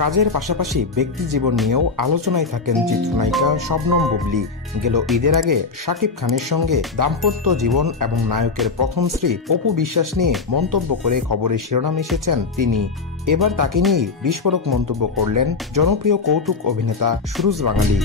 কাজের পাশাপাশি ব্যক্তি জীবন নিয়েও আলোচনায় থাকেন চিত্রনায়িকা শবনম বুবলী। গেল ঈদের আগে শাকিব খানের সঙ্গে দাম্পত্য জীবন এবং নায়কের প্রথম স্ত্রী অপু বিশ্বাস নিয়ে মন্তব্য করে খবরের শিরোনাম এসেছেন তিনি। এবার তাকে নিয়েই বিস্ফোরক মন্তব্য করলেন জনপ্রিয় কৌতুক অভিনেতা সুরজ বাঙালি।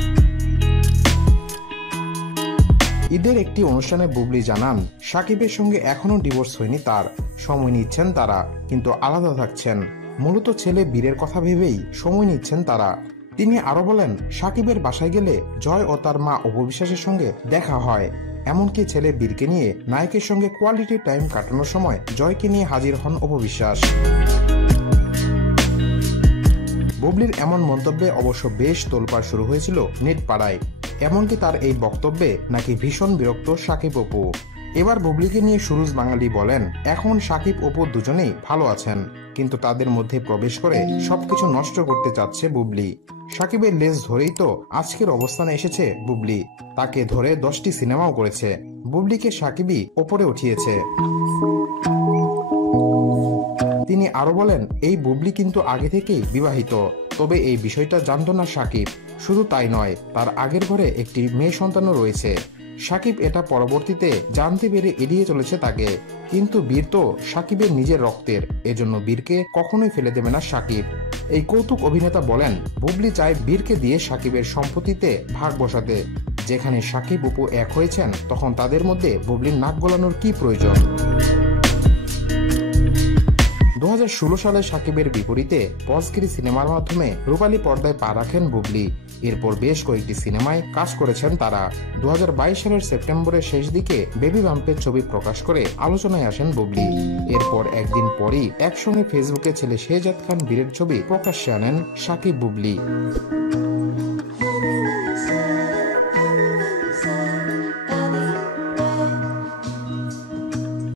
ঈদের একটি অনুষ্ঠানে বুবলী জানান, শাকিবের সঙ্গে এখনো ডিভোর্স হয়নি তার, সময় নিচ্ছেন তারা, কিন্তু আলাদা থাকছেন। মূলত ছেলে বীরের কথা ভেবেই সময় নিচ্ছেন তারা। তিনি আরো বলেন, শাকিবের বাসায় গেলে জয় ও তার মা অপু বিশ্বাসের সঙ্গে দেখা হয়। এমনকি ছেলে বীরকে নিয়ে নায়কের সঙ্গে কোয়ালিটি টাইম কাটানোর সময় জয়কে নিয়ে হাজির হন অপু বিশ্বাস। বুবলীর এমন মন্তব্যে অবশ্য বেশ তোলপাড় শুরু হয়েছিল নেট পাড়ায়। এমনকি তার এই বক্তব্যে নাকি ভীষণ বিরক্ত শাকিব অপু। এবার বুবলীকে নিয়ে সুরজ বাঙালি বলেন, এখন শাকিব অপু দুজনেই ভালো আছেন, কিন্তু তাদের মধ্যে প্রবেশ করে সবকিছু নষ্ট করতে চাচ্ছে বুবলী। শাকিবের লেজ ধরেই তো আজকের অবস্থানে এসেছে বুবলী। তাকে ধরে 10টি সিনেমাও করেছে। বুবলীকে শাকিবই ওপরে উঠিয়েছে। তিনি আরো বলেন, এই বুবলী কিন্তু আগে থেকেই বিবাহিত, তবে এই বিষয়টা জানতো না শাকিব। শুধু তাই নয়, তার আগের ঘরে একটি মেয়ে সন্তানও রয়েছে। শাকিব এটা পরবর্তীতে জানতে পেরে এড়িয়ে চলেছে তাকে। কিন্তু বীর তো শাকিবের নিজের রক্তের, এজন্য বীরকে কখনোই ফেলে দেবে না শাকিব। এই কৌতুক অভিনেতা বলেন, বুবলী চায় বীরকে দিয়ে শাকিবের সম্পত্তিতে ভাগ বসাতে। যেখানে শাকিব অপু এক হয়েছেন, তখন তাদের মধ্যে বুবলীর নাক গলানোর কি প্রয়োজন? 2016 সালে শাকিবের বিপরীতে বসগিরি সিনেমার মাধ্যমে রূপালী পর্দায় পা রাখেন বুবলী। এরপর বেশ কয়েকটি সিনেমায় কাজ করেছেন তারা। 2022 সালের সেপ্টেম্বরের শেষ দিকে বেবি বাম্পের ছবি প্রকাশ করে আলোচনায় আসেন বুবলী। এরপর একদিন পরই একসঙ্গে ফেসবুকে ছেলে শেহজাদ খান বীরের ছবি প্রকাশ্যে আনেন শাকিব বুবলী।